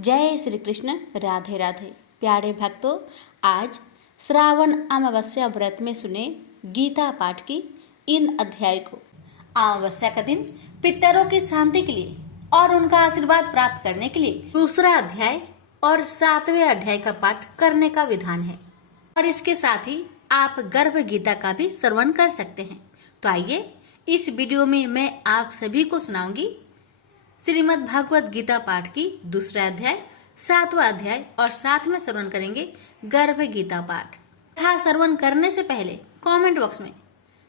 जय श्री कृष्ण। राधे राधे। प्यारे भक्तों, आज श्रावण अमावस्या व्रत में सुने गीता पाठ की इन अध्याय को। अमावस्या का दिन पितरों की शांति के लिए और उनका आशीर्वाद प्राप्त करने के लिए दूसरा अध्याय और 7वें अध्याय का पाठ करने का विधान है और इसके साथ ही आप गर्भ गीता का भी श्रवण कर सकते हैं। तो आइए इस वीडियो में मैं आप सभी को सुनाऊंगी श्रीमद् भागवत गीता पाठ की दूसरा अध्याय, 7वां अध्याय और साथ में श्रवण करेंगे गर्भ गीता पाठ। तथा श्रवण करने से पहले कमेंट बॉक्स में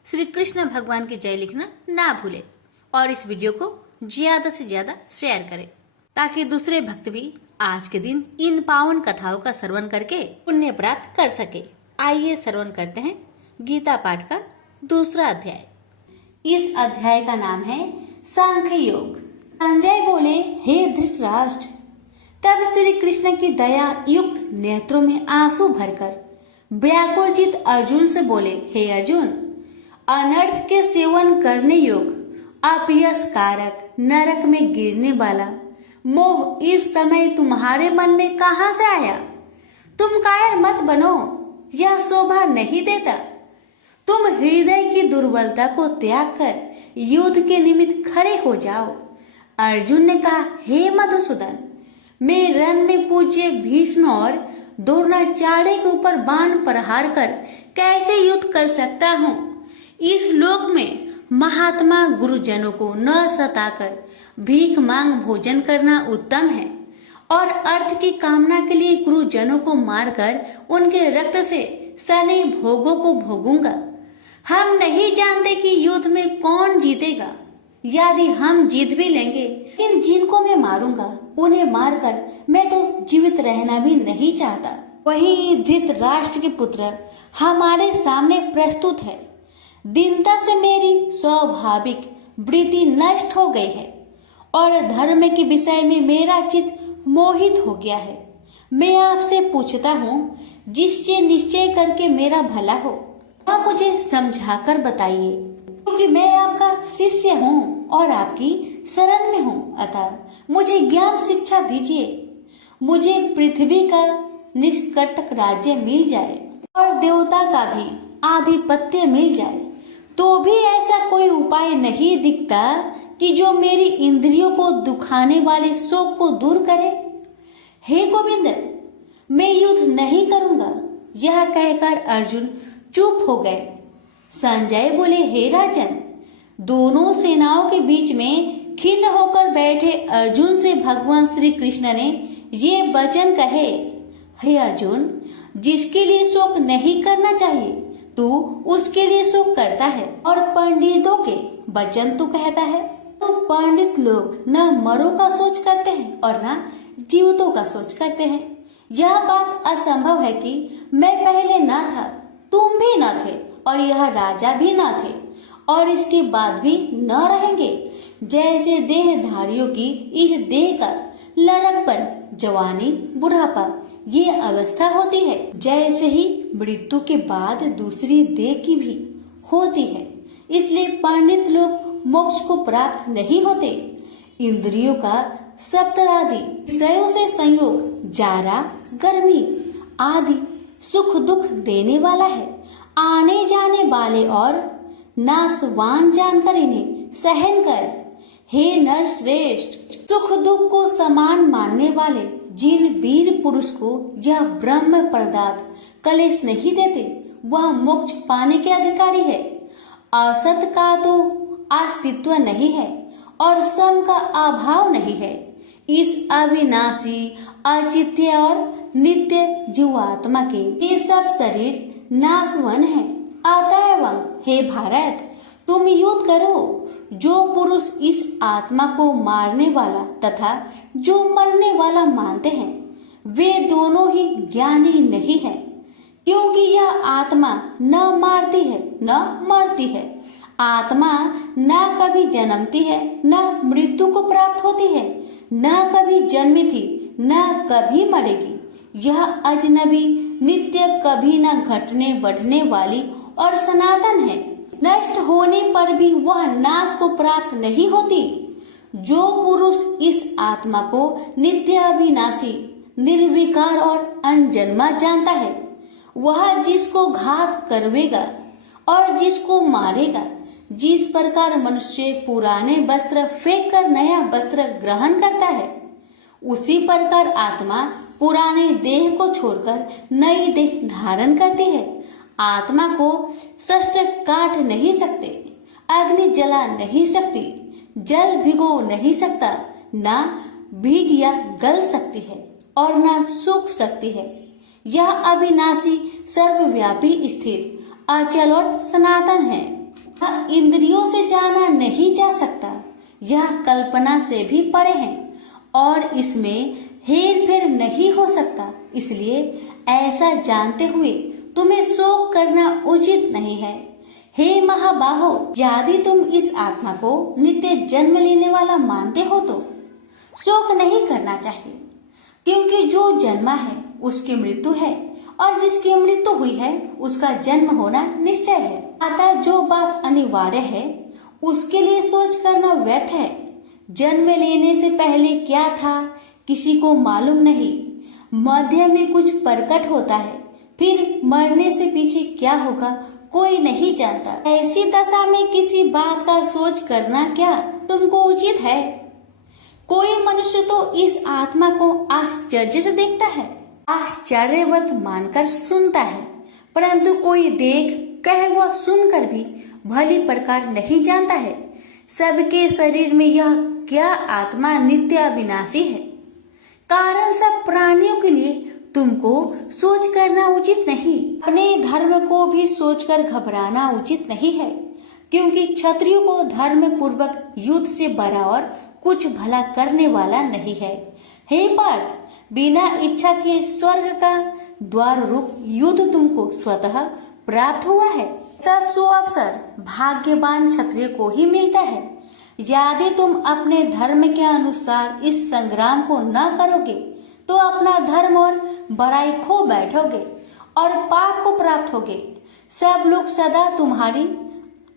श्री कृष्ण भगवान की जय लिखना ना भूले और इस वीडियो को ज्यादा से ज्यादा शेयर करें ताकि दूसरे भक्त भी आज के दिन इन पावन कथाओं का श्रवण करके पुण्य प्राप्त कर सके। आइए श्रवण करते हैं गीता पाठ का दूसरा अध्याय। इस अध्याय का नाम है सांख्य योग। संजय बोले, हे धृतराष्ट्र। तब श्री कृष्ण की दया युक्त नेत्रों में आंसू भरकर व्याकुल चित अर्जुन से बोले, हे अर्जुन, अनर्थ के सेवन करने योग, अपयश कारक, नरक में गिरने वाला मोह इस समय तुम्हारे मन में कहां से आया? तुम कायर मत बनो, यह शोभा नहीं देता। तुम हृदय की दुर्बलता को त्याग कर युद्ध के निमित्त खड़े हो जाओ। अर्जुन ने कहा, हे मधुसूदन, मैं रण में पूज्य भीष्म और द्रोणाचार्य के ऊपर बाण प्रहार कर कैसे युद्ध कर सकता हूँ? इस लोक में महात्मा गुरुजनों को न सताकर भीख मांग भोजन करना उत्तम है और अर्थ की कामना के लिए गुरुजनों को मारकर उनके रक्त से सने भोगों को भोगूंगा। हम नहीं जानते कि युद्ध में कौन जीतेगा। यदि हम जीत भी लेंगे, लेकिन जिनको मैं मारूंगा उन्हें मारकर मैं तो जीवित रहना भी नहीं चाहता। वही धृतराष्ट्र के पुत्र हमारे सामने प्रस्तुत है। दीनता से मेरी स्वाभाविक वृत्ति नष्ट हो गई है और धर्म के विषय में मेरा चित्त मोहित हो गया है। मैं आपसे पूछता हूँ, जिससे निश्चय करके मेरा भला हो, वह मुझे समझाकर बताइए, क्योंकि मैं आपका शिष्य हूँ और आपकी शरण में हूँ। अतः मुझे ज्ञान शिक्षा दीजिए। मुझे पृथ्वी का निष्कंटक राज्य मिल जाए और देवता का भी आधिपत्य मिल जाए, तो भी ऐसा कोई उपाय नहीं दिखता कि जो मेरी इंद्रियों को दुखाने वाले शोक को दूर करे। हे गोविंद, मैं युद्ध नहीं करूंगा। यह कहकर अर्जुन चुप हो गए। संजय बोले, हे राजन, दोनों सेनाओं के बीच में खिन्न होकर बैठे अर्जुन से भगवान श्री कृष्ण ने ये वचन कहे, हे अर्जुन, जिसके लिए शोक नहीं करना चाहिए तू उसके लिए शोक करता है और पंडितों के वचन तू कहता है। तो पंडित लोग न मरो का सोच करते हैं और न जीवितों का सोच करते हैं। यह बात असंभव है कि मैं पहले न था, तुम भी न थे और यह राजा भी न थे और इसके बाद भी न रहेंगे। जैसे देहधारियों की इस देह का लड़कपन, जवानी, बुढ़ापा ये अवस्था होती है, जैसे ही मृत्यु के बाद दूसरी देह की भी होती है। इसलिए पंडित लोग मोक्ष को प्राप्त नहीं होते। इंद्रियों का सप्तरादि विषयों से संयोग जारा, गर्मी आदि सुख दुख देने वाला है। आने जाने वाले और नाशवान जानकर इन्हें सहन कर। हे नर श्रेष्ठ, सुख दुख को समान मानने वाले जिन वीर पुरुष को यह ब्रह्म पदार्थ कलेश नहीं देते, वह मोक्ष पाने के अधिकारी है। असत का तो अस्तित्व नहीं है और सम का अभाव नहीं है। इस अविनाशी, अचित्य और नित्य जीवात्मा के ये सब शरीर नाशवन है। अतएव हे भारत, तुम युद्ध करो। जो पुरुष इस आत्मा को मारने वाला तथा जो मरने वाला मानते हैं, वे दोनों ही ज्ञानी नहीं है, क्योंकि यह आत्मा न मारती है न मरती है। आत्मा न कभी जन्मती है न मृत्यु को प्राप्त होती है, न कभी जन्मी थी न कभी मरेगी। यह अजनबी, नित्य, कभी न घटने बढ़ने वाली और सनातन है। नष्ट होने पर भी वह नाश को प्राप्त नहीं होती। जो पुरुष इस आत्मा को नित्य अविनाशी, निर्विकार और अनजन्मा जानता है, वह जिसको घात करवेगा और जिसको मारेगा, जिस प्रकार मनुष्य पुराने वस्त्र फेंक कर नया वस्त्र ग्रहण करता है, उसी प्रकार आत्मा पुराने देह को छोड़कर नई देह धारण करती है। आत्मा को शस्त्र काट नहीं सकते, अग्नि जला नहीं सकती, जल भिगो नहीं सकता, ना भीग या गल सकती है और ना सूख सकती है। यह अविनाशी, सर्वव्यापी, स्थिर, अचल और सनातन है। यह इंद्रियों से जाना नहीं जा सकता, यह कल्पना से भी परे है और इसमें हेर फेर नहीं हो सकता। इसलिए ऐसा जानते हुए तुम्हें शोक करना उचित नहीं है। हे महाबाहो, यदि तुम इस आत्मा को नित्य जन्म लेने वाला मानते हो तो शोक नहीं करना चाहिए, क्योंकि जो जन्मा है उसकी मृत्यु है और जिसकी मृत्यु हुई है उसका जन्म होना निश्चय है। अतः जो बात अनिवार्य है उसके लिए सोच करना व्यर्थ है। जन्म लेने से पहले क्या था किसी को मालूम नहीं, मध्य में कुछ प्रकट होता है, फिर मरने से पीछे क्या होगा कोई नहीं जानता। ऐसी दशा में किसी बात का सोच करना क्या तुमको उचित है? कोई मनुष्य तो इस आत्मा को आश्चर्य से देखता है, आश्चर्यवत मानकर सुनता है, परंतु कोई देख कहे व सुनकर भी भली प्रकार नहीं जानता है सबके शरीर में यह क्या आत्मा नित्य अविनाशी है। कारण सब प्राणियों के लिए तुमको सोच करना उचित नहीं, अपने धर्म को भी सोचकर घबराना उचित नहीं है, क्योंकि क्षत्रियो को धर्म पूर्वक युद्ध से बराबर कुछ भला करने वाला नहीं है। हे पार्थ, बिना इच्छा के स्वर्ग का द्वार रूप युद्ध तुमको स्वतः प्राप्त हुआ है। ऐसा सुअवसर भाग्यवान क्षत्रिय को ही मिलता है। यदि तुम अपने धर्म के अनुसार इस संग्राम को न करोगे तो अपना धर्म और बड़ाई खो बैठोगे और पाप को प्राप्त होगे। सब लोग सदा तुम्हारी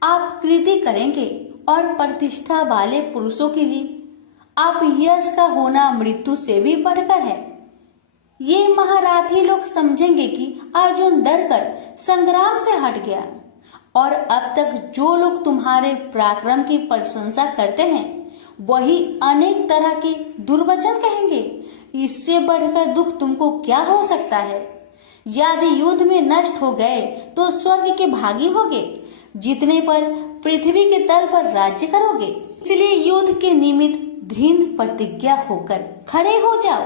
अपकीर्ति करेंगे और प्रतिष्ठा वाले पुरुषों के लिए आप यश का होना मृत्यु से भी बढ़कर है। ये महारथी लोग समझेंगे कि अर्जुन डरकर संग्राम से हट गया, और अब तक जो लोग तुम्हारे पराक्रम की प्रशंसा करते हैं वही अनेक तरह के दुर्वचन कहेंगे। इससे बढ़कर दुख तुमको क्या हो सकता है? यदि युद्ध में नष्ट हो गए तो स्वर्ग के भागी होगे, जीतने पर पृथ्वी के तल पर राज्य करोगे। इसलिए युद्ध के निमित्त दृढ़ प्रतिज्ञा होकर खड़े हो जाओ।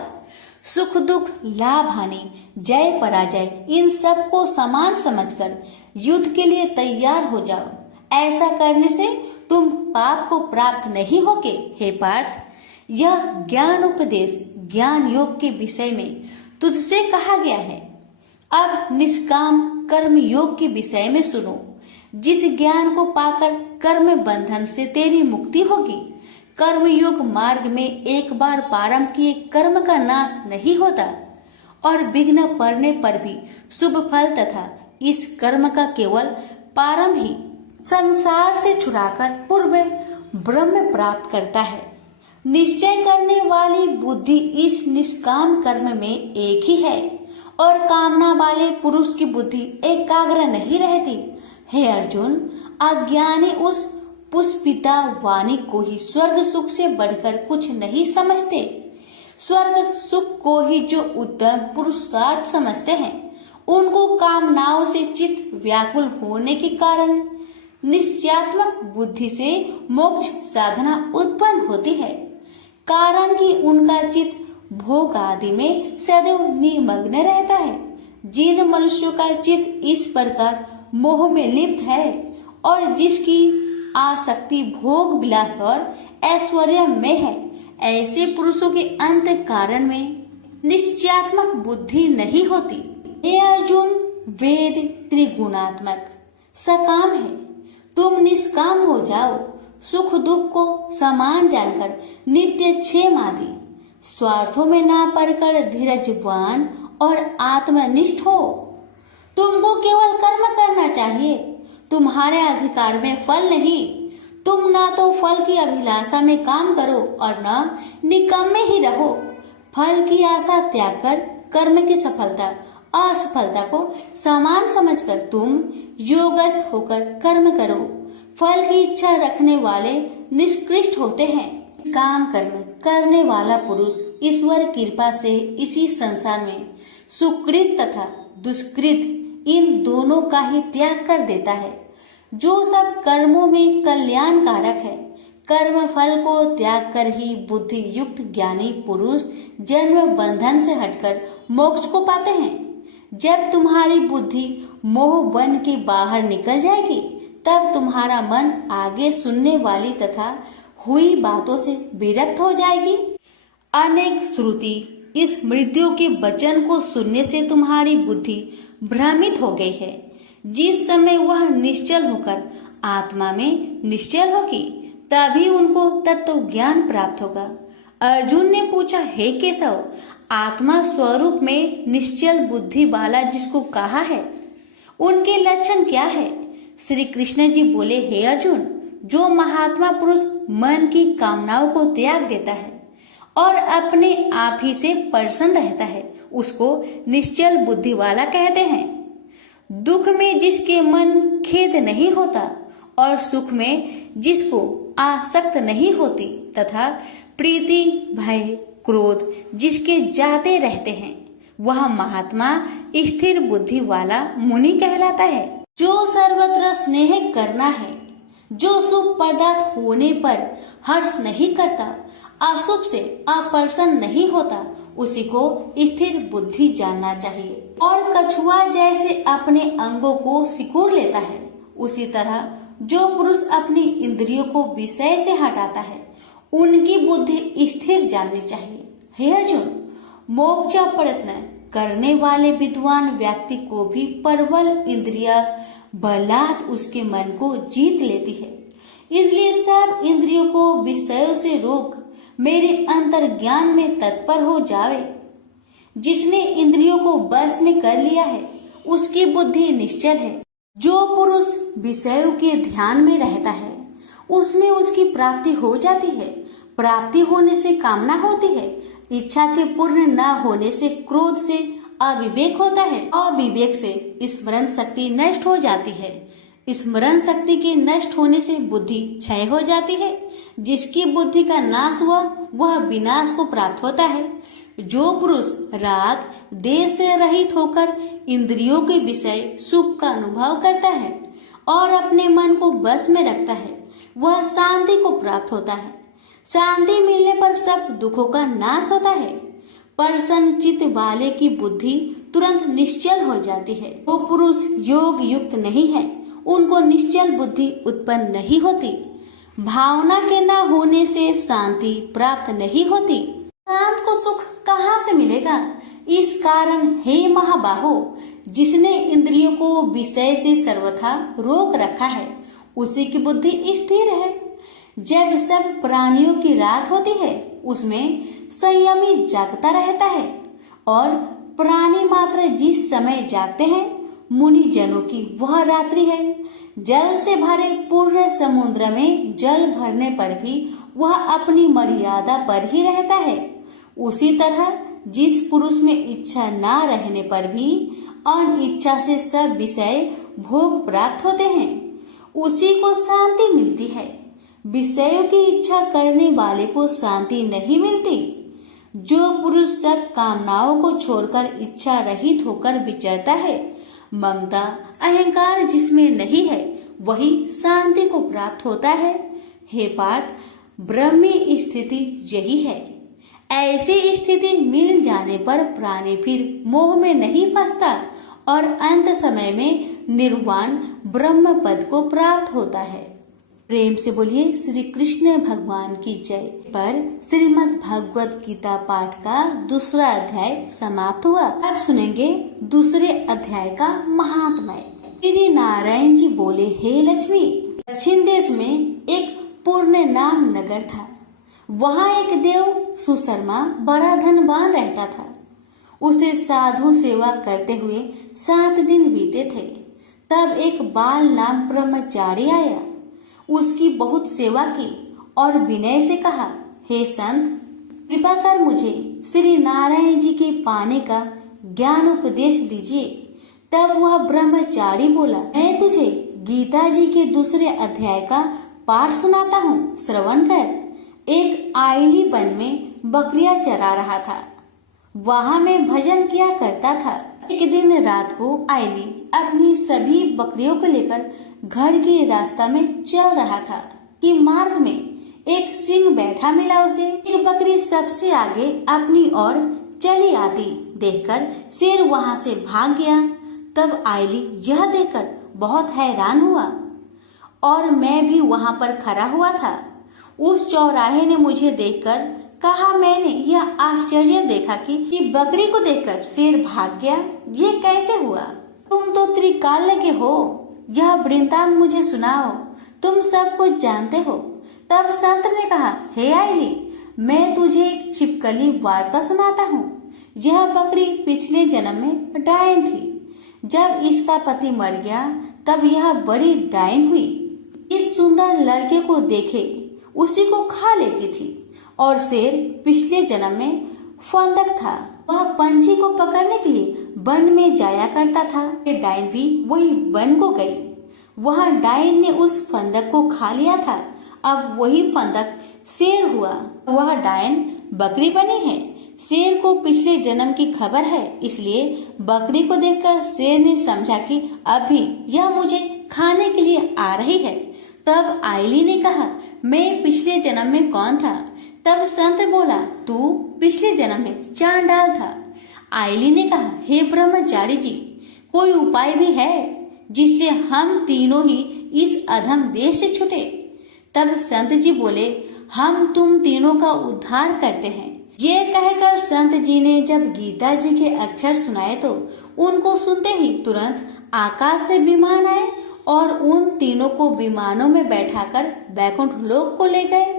सुख दुख, लाभ हानि, जय पराजय, इन सब को समान समझकर युद्ध के लिए तैयार हो जाओ। ऐसा करने से तुम पाप को प्राप्त नहीं होगे। हे पार्थ, यह ज्ञान उपदेश ज्ञान योग के विषय में तुझसे कहा गया है। अब निष्काम कर्म योग के विषय में सुनो। जिस ज्ञान को पाकर कर्म बंधन से तेरी मुक्ति होगी। कर्म योग मार्ग में एक बार प्रारंभ किए कर्म का नाश नहीं होता और विघ्न पड़ने पर भी शुभ फल तथा इस कर्म का केवल प्रारंभ ही संसार से छुड़ाकर पूर्व ब्रह्म प्राप्त करता है। निश्चय करने वाली बुद्धि इस निष्काम कर्म में एक ही है और कामना वाले पुरुष की बुद्धि एकाग्र नहीं रहती। हे अर्जुन, अज्ञानी उस पुष्पिता वाणी को ही स्वर्ग सुख से बढ़कर कुछ नहीं समझते। स्वर्ग सुख को ही जो उत्तम पुरुषार्थ समझते हैं, उनको कामनाओं से चित्त व्याकुल होने के कारण निश्चयात्मक बुद्धि से मोक्ष साधना उत्पन्न होती है। कारण कि उनका चित्त भोग आदि में सदैव निमग्न रहता है। जिन मनुष्यों का चित्त इस प्रकार मोह में लिप्त है और जिसकी आसक्ति भोग विलास और ऐश्वर्य में है, ऐसे पुरुषों के अंत कारण में निश्चयात्मक बुद्धि नहीं होती। हे अर्जुन, वेद त्रिगुणात्मक सकाम है, तुम निष्काम हो जाओ। सुख दुख को समान जानकर नित्य क्षेम आदि स्वार्थों में ना पड़कर धीरजवान और आत्मनिष्ठ हो। तुमको केवल कर्म करना चाहिए, तुम्हारे अधिकार में फल नहीं। तुम ना तो फल की अभिलाषा में काम करो और न निकम्मे ही रहो। फल की आशा त्याग कर कर्म की सफलता असफलता को समान समझकर तुम योगस्थ होकर कर्म करो। फल की इच्छा रखने वाले निष्कृष्ट होते हैं। काम कर्म करने वाला पुरुष ईश्वर कृपा से इसी संसार में सुकृत तथा दुष्कृत इन दोनों का ही त्याग कर देता है। जो सब कर्मों में कल्याणकारक है, कर्म फल को त्याग कर ही बुद्धि युक्त ज्ञानी पुरुष जन्म बंधन से हटकर मोक्ष को पाते हैं। जब तुम्हारी बुद्धि मोह बन के बाहर निकल जाएगी, तब तुम्हारा मन आगे सुनने वाली तथा हुई बातों से विरक्त हो जाएगी। अनेक श्रुति इस मृत्यु के वचन को सुनने से तुम्हारी बुद्धि भ्रमित हो गई है। जिस समय वह निश्चल होकर आत्मा में निश्चल होगी, तभी उनको तत्व ज्ञान प्राप्त होगा। अर्जुन ने पूछा, हे केशव, आत्मा स्वरूप में निश्चल बुद्धि वाला जिसको कहा है, उनके लक्षण क्या है? श्री कृष्ण जी बोले, हे अर्जुन, जो महात्मा पुरुष मन की कामनाओं को त्याग देता है और अपने आप ही से प्रसन्न रहता है, उसको निश्चल बुद्धि वाला कहते हैं। दुख में जिसके मन खेद नहीं होता और सुख में जिसको आसक्त नहीं होती तथा प्रीति भय क्रोध जिसके जाते रहते हैं, वह महात्मा स्थिर बुद्धि वाला मुनि कहलाता है। जो सर्वत्र स्नेह करना है, जो शुभ पदार्थ होने पर हर्ष नहीं करता, अशुभ से अप्रसन्न नहीं होता, उसी को स्थिर बुद्धि जानना चाहिए। और कछुआ जैसे अपने अंगों को सिकुड़ लेता है, उसी तरह जो पुरुष अपनी इंद्रियों को विषय से हटाता है, उनकी बुद्धि स्थिर जाननी चाहिए। हे अर्जुन, मोक्ष प्रयत्न करने वाले विद्वान व्यक्ति को भी प्रबल इंद्रिया बलात् उसके मन को जीत लेती है। इसलिए सब इंद्रियों को विषयों से रोक मेरे अंतर ज्ञान में तत्पर हो जावे। जिसने इंद्रियों को बस में कर लिया है, उसकी बुद्धि निश्चल है। जो पुरुष विषयों के ध्यान में रहता है, उसमें उसकी प्राप्ति हो जाती है। प्राप्ति होने से कामना होती है, इच्छा के पूर्ण न होने से क्रोध से अविवेक होता है, अविवेक से स्मरण शक्ति नष्ट हो जाती है, स्मरण शक्ति के नष्ट होने से बुद्धि क्षय हो जाती है। जिसकी बुद्धि का नाश हुआ, वह विनाश को प्राप्त होता है। जो पुरुष राग देश से रहित होकर इंद्रियों के विषय सुख का अनुभव करता है और अपने मन को बस में रखता है, वह शांति को प्राप्त होता है। शांति मिलने पर सब दुखों का नाश होता है। प्रसन्न चित्त वाले की बुद्धि तुरंत निश्चल हो जाती है। वो पुरुष योग युक्त नहीं है, उनको निश्चल बुद्धि उत्पन्न नहीं होती। भावना के न होने से शांति प्राप्त नहीं होती। शांत को सुख कहाँ से मिलेगा? इस कारण हे महाबाहो, जिसने इंद्रियों को विषय से सर्वथा रोक रखा है, उसी की बुद्धि स्थिर है। जब सब प्राणियों की रात होती है, उसमें संयमी जागता रहता है और प्राणी मात्र जिस समय जागते हैं, मुनि जनों की वह रात्रि है। जल से भरे पूर्ण समुद्र में जल भरने पर भी वह अपनी मर्यादा पर ही रहता है। उसी तरह जिस पुरुष में इच्छा न रहने पर भी अनिच्छा से सब विषय भोग प्राप्त होते हैं, उसी को शांति मिलती है। विषयों की इच्छा करने वाले को शांति नहीं मिलती। जो पुरुष सब कामनाओं को छोड़कर इच्छा रहित होकर विचरता है, ममता अहंकार जिसमें नहीं है, वही शांति को प्राप्त होता है। हे पार्थ, ब्रह्मी स्थिति यही है। ऐसी स्थिति मिल जाने पर प्राणी फिर मोह में नहीं फंसता और अंत समय में निर्वाण ब्रह्म पद को प्राप्त होता है। प्रेम से बोलिए श्री कृष्ण भगवान की जय। पर श्रीमद् भगवत गीता पाठ का दूसरा अध्याय समाप्त हुआ। अब सुनेंगे दूसरे अध्याय का महात्म्य। श्री नारायण जी बोले, हे लक्ष्मी, दक्षिण देश में एक पूर्ण नाम नगर था। वहाँ एक देव सुशर्मा बड़ा धनवान रहता था। उसे साधु सेवा करते हुए 7 दिन बीते थे। तब एक बाल नाम ब्रह्मचारी आया। उसकी बहुत सेवा की और विनय से कहा, हे संत, कृपा कर मुझे श्री नारायण जी के पाने का ज्ञान उपदेश दीजिए। तब वह ब्रह्मचारी बोला, मैं तुझे गीता जी के दूसरे अध्याय का पाठ सुनाता हूँ, श्रवण कर। एक आइली वन में बकरियां चरा रहा था। वहां मैं भजन किया करता था। एक दिन रात को आइली अपनी सभी बकरियों को लेकर घर के रास्ता में चल रहा था कि मार्ग में एक सिंह बैठा मिला उसे। एक बकरी सबसे आगे अपनी ओर चली आती देखकर शेर वहां से भाग गया। तब आइली यह देखकर बहुत हैरान हुआ और मैं भी वहां पर खड़ा हुआ था। उस चौराहे ने मुझे देखकर कहा, मैंने यह आश्चर्य देखा कि बकरी को देखकर शेर भाग गया। ये कैसे हुआ? तुम तो त्रिकाल के हो, यह वृत्तांत मुझे सुनाओ, तुम सब कुछ जानते हो। तब संत ने कहा, हे आइली, मैं तुझे एक छिपकली वार्ता सुनाता हूँ। यह बकरी पिछले जन्म में डायन थी। जब इसका पति मर गया तब यह बड़ी डायन हुई। इस सुंदर लड़के को देखे उसी को खा लेती थी। और शेर पिछले जन्म में फंदक था। वह पंछी को पकड़ने के लिए वन में जाया करता था। ये डायन भी वही वन को गई। वहाँ डायन ने उस फंदक को खा लिया था। अब वही फंदक शेर हुआ। वह डायन बकरी बनी है। शेर को पिछले जन्म की खबर है, इसलिए बकरी को देखकर शेर ने समझा कि अभी यह मुझे खाने के लिए आ रही है। तब आइली ने कहा, मैं पिछले जन्म में कौन था? तब संत बोला, तू पिछले जन्म में चांडाल था। आइली ने कहा, हे ब्रह्मचारी जी, कोई उपाय भी है जिससे हम तीनों ही इस अधम देश से छूटे? तब संत जी बोले, हम तुम तीनों का उद्धार करते हैं। ये कहकर संत जी ने जब गीता जी के अक्षर सुनाए तो उनको सुनते ही तुरंत आकाश से विमान आए और उन तीनों को विमानों में बैठाकर वैकुंठ लोक को ले गए।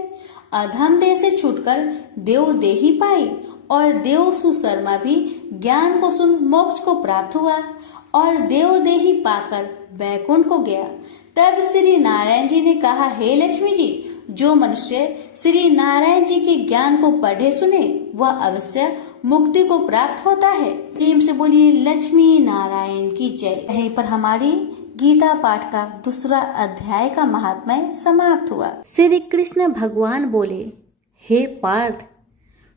अधम देह से छूटकर देव देही पाई और देव सुशर्मा भी ज्ञान को सुन मोक्ष को प्राप्त हुआ और देव देही पाकर वैकुंठ को गया। तब श्री नारायण जी ने कहा, हे लक्ष्मी जी, जो मनुष्य श्री नारायण जी के ज्ञान को पढ़े सुने वह अवश्य मुक्ति को प्राप्त होता है। प्रेम से बोलिए लक्ष्मी नारायण की जय। यहीं पर हमारी गीता पाठ का दूसरा अध्याय का महात्म्य समाप्त हुआ। श्री कृष्ण भगवान बोले, हे पार्थ,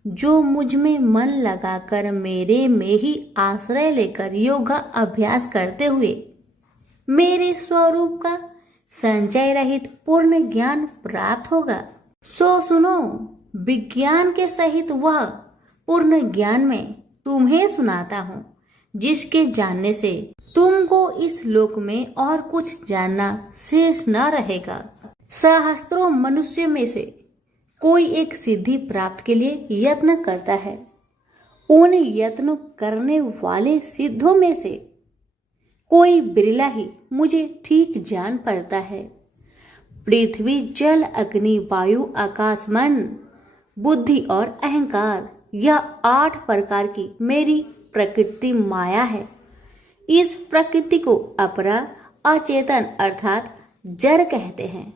जो मुझ में मन लगाकर मेरे में ही आश्रय लेकर योगा अभ्यास करते हुए मेरे स्वरूप का संचय रहित पूर्ण ज्ञान प्राप्त होगा, सो सुनो, विज्ञान के सहित वह पूर्ण ज्ञान में तुम्हें सुनाता हूँ, जिसके जानने से तुमको इस लोक में और कुछ जानना शेष न रहेगा। सहस्त्रों मनुष्य में से कोई एक सिद्धि प्राप्त के लिए यत्न करता है। उन यत्न करने वाले सिद्धों में से कोई बिरला ही मुझे ठीक जान पड़ता है। पृथ्वी, जल, अग्नि, वायु, आकाश, मन, बुद्धि और अहंकार, यह 8 प्रकार की मेरी प्रकृति माया है। इस प्रकृति को अपरा अचेतन अर्थात जड़ कहते हैं।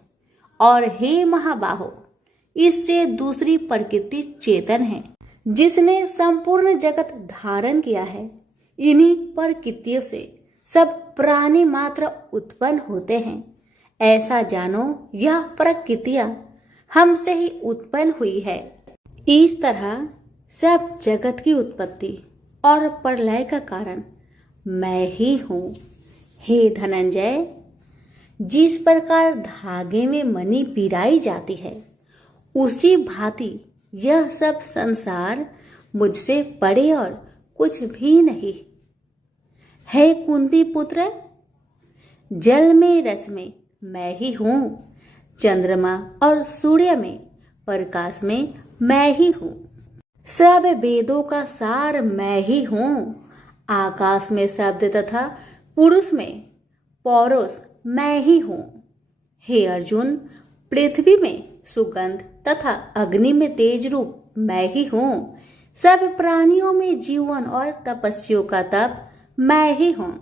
और हे महाबाहो, इससे दूसरी प्रकृति चेतन है, जिसने संपूर्ण जगत धारण किया है। इन्हीं प्रकृतियों से सब प्राणी मात्र उत्पन्न होते हैं। ऐसा जानो, यह प्रकृतियां हमसे ही उत्पन्न हुई है। इस तरह सब जगत की उत्पत्ति और प्रलय का कारण मैं ही हूँ। हे धनंजय, जिस प्रकार धागे में मणि पिराई जाती है, उसी भांति यह सब संसार मुझसे परे और कुछ भी नहीं। हे कुंती पुत्र, जल में रस में मैं ही हूँ। चंद्रमा और सूर्य में प्रकाश में मैं ही हूँ। सब वेदों का सार मैं ही हूँ। आकाश में शब्द तथा पुरुष में पौरुष मैं ही हूँ। हे अर्जुन, पृथ्वी में सुगंध तथा अग्नि में तेज रूप मैं ही हूँ। सब प्राणियों में जीवन और तपस्वियों का तप मैं ही हूँ।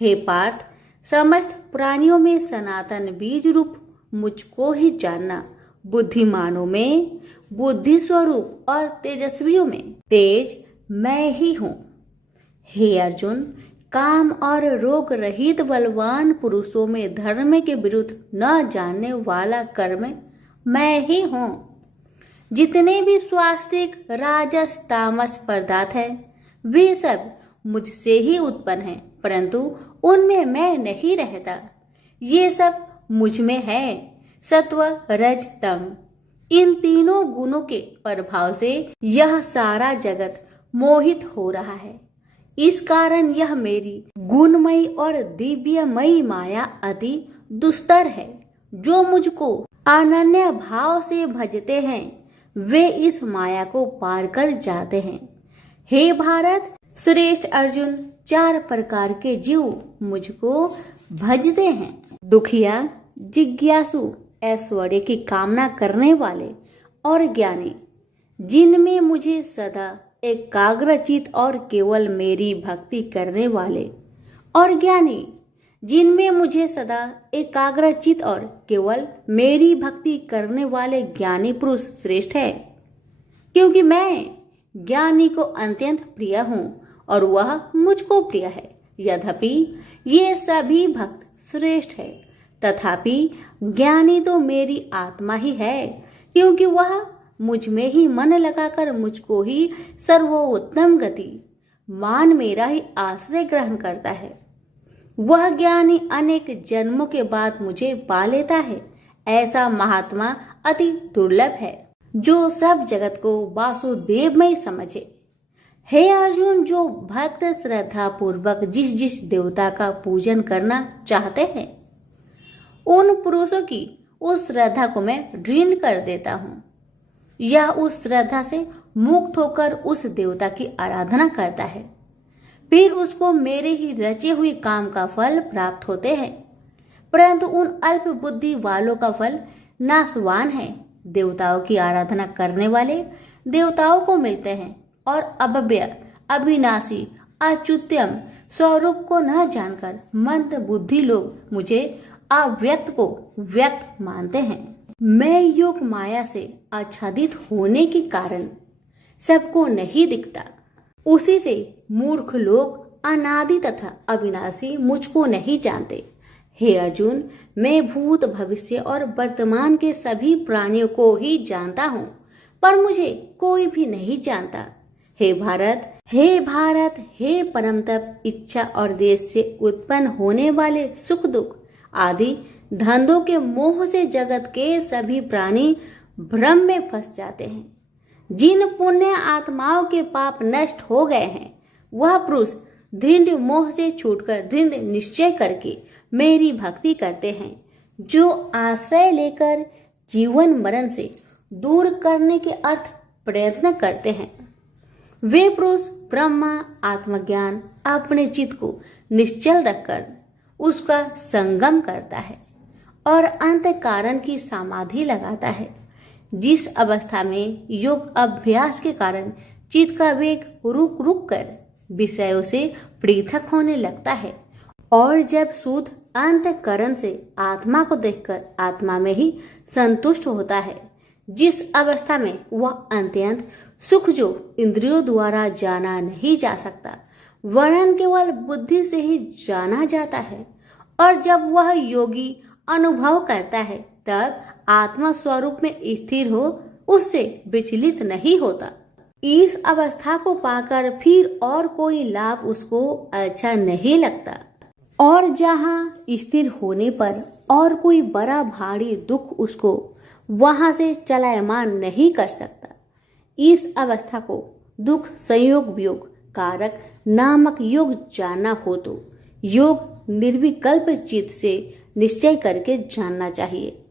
हे पार्थ, समस्त प्राणियों में सनातन बीज रूप मुझको ही जानना। बुद्धिमानों में बुद्धि स्वरूप और तेजस्वियों में तेज मैं ही हूँ। हे अर्जुन, काम और रोग रहित बलवान पुरुषों में धर्म के विरुद्ध न जानने वाला कर्म मैं ही हूँ। जितने भी स्वास्तिक राजस तामस पदार्थ है वे सब मुझसे ही उत्पन्न हैं, परंतु उनमें मैं नहीं रहता। ये सब मुझ में है। सत्व रज तम इन तीनों गुणों के प्रभाव से यह सारा जगत मोहित हो रहा है। इस कारण यह मेरी गुणमयी और दिव्यमयी माया अति दुस्तर है। जो मुझको अनन्य भाव से भजते हैं वे इस माया को पार कर जाते हैं। हे भारत श्रेष्ठ अर्जुन, 4 प्रकार के जीव मुझको भजते हैं। दुखिया, जिज्ञासु, ऐश्वर्य की कामना करने वाले और ज्ञानी, जिनमें मुझे सदा एकाग्रचित और केवल मेरी भक्ति करने वाले, और ज्ञानी जिनमें मुझे सदा एकाग्रचित और केवल मेरी भक्ति करने वाले ज्ञानी पुरुष श्रेष्ठ है, क्योंकि मैं ज्ञानी को अत्यंत प्रिय हूँ और वह मुझको प्रिय है। यद्यपि ये सभी भक्त श्रेष्ठ है, तथापि ज्ञानी तो मेरी आत्मा ही है, क्योंकि वह मुझ में ही मन लगाकर मुझको ही सर्वोत्तम गति मान मेरा ही आश्रय ग्रहण करता है। वह ज्ञानी अनेक जन्मों के बाद मुझे पा लेता है। ऐसा महात्मा अति दुर्लभ है जो सब जगत को वासुदेवमय समझे। हे अर्जुन, जो भक्त श्रद्धा पूर्वक जिस जिस देवता का पूजन करना चाहते हैं उन पुरुषों की उस श्रद्धा को मैं ऋण कर देता हूँ। यह उस श्रद्धा से मुक्त होकर उस देवता की आराधना करता है, फिर उसको मेरे ही रचे हुए काम का फल प्राप्त होते हैं। परंतु उन अल्प बुद्धि वालों का फल नाशवान है। देवताओं की आराधना करने वाले देवताओं को मिलते हैं और अव्यय, अविनाशी, अच्युत्यम स्वरूप को न जानकर मंद बुद्धि लोग मुझे अव्यक्त को व्यक्त मानते हैं। मैं योग माया से आच्छादित होने के कारण सबको नहीं दिखता। उसी से मूर्ख लोग अनादि तथा अविनाशी मुझको नहीं जानते। हे अर्जुन, मैं भूत भविष्य और वर्तमान के सभी प्राणियों को ही जानता हूँ, पर मुझे कोई भी नहीं जानता। हे भारत, हे परम तप, इच्छा और देश से उत्पन्न होने वाले सुख दुख आदि धंधों के मोह से जगत के सभी प्राणी भ्रम में फंस जाते हैं। जिन पुण्य आत्माओं के पाप नष्ट हो गए हैं वह पुरुष दृढ़ मोह से छूटकर दृढ़ निश्चय करके मेरी भक्ति करते हैं, जो आश्रय लेकर जीवन मरण से दूर करने के अर्थ प्रयत्न करते हैं। वे पुरुष ब्रह्मा आत्मज्ञान अपने चित्त को निश्चल रखकर उसका संगम करता है और अंत कारण की समाधि लगाता है। जिस अवस्था में योग अभ्यास के कारण चित्त का वेग रुक रुक कर विषयों से पृथक होने लगता है और जब शुद्ध अंतःकरण से आत्मा को देखकर आत्मा में ही संतुष्ट होता है, जिस अवस्था में वह अत्यंत सुख जो इंद्रियों द्वारा जाना नहीं जा सकता वरन केवल बुद्धि से ही जाना जाता है, और जब वह योगी अनुभव करता है तब आत्मा स्वरूप में स्थिर हो उससे विचलित नहीं होता। इस अवस्था को पाकर फिर और कोई लाभ उसको अच्छा नहीं लगता, और जहाँ स्थिर होने पर और कोई बड़ा भारी दुख उसको वहां से चलायमान नहीं कर सकता। इस अवस्था को दुख संयोग वियोग कारक नामक योग जानना हो तो योग निर्विकल्प चित्त से निश्चय करके जानना चाहिए।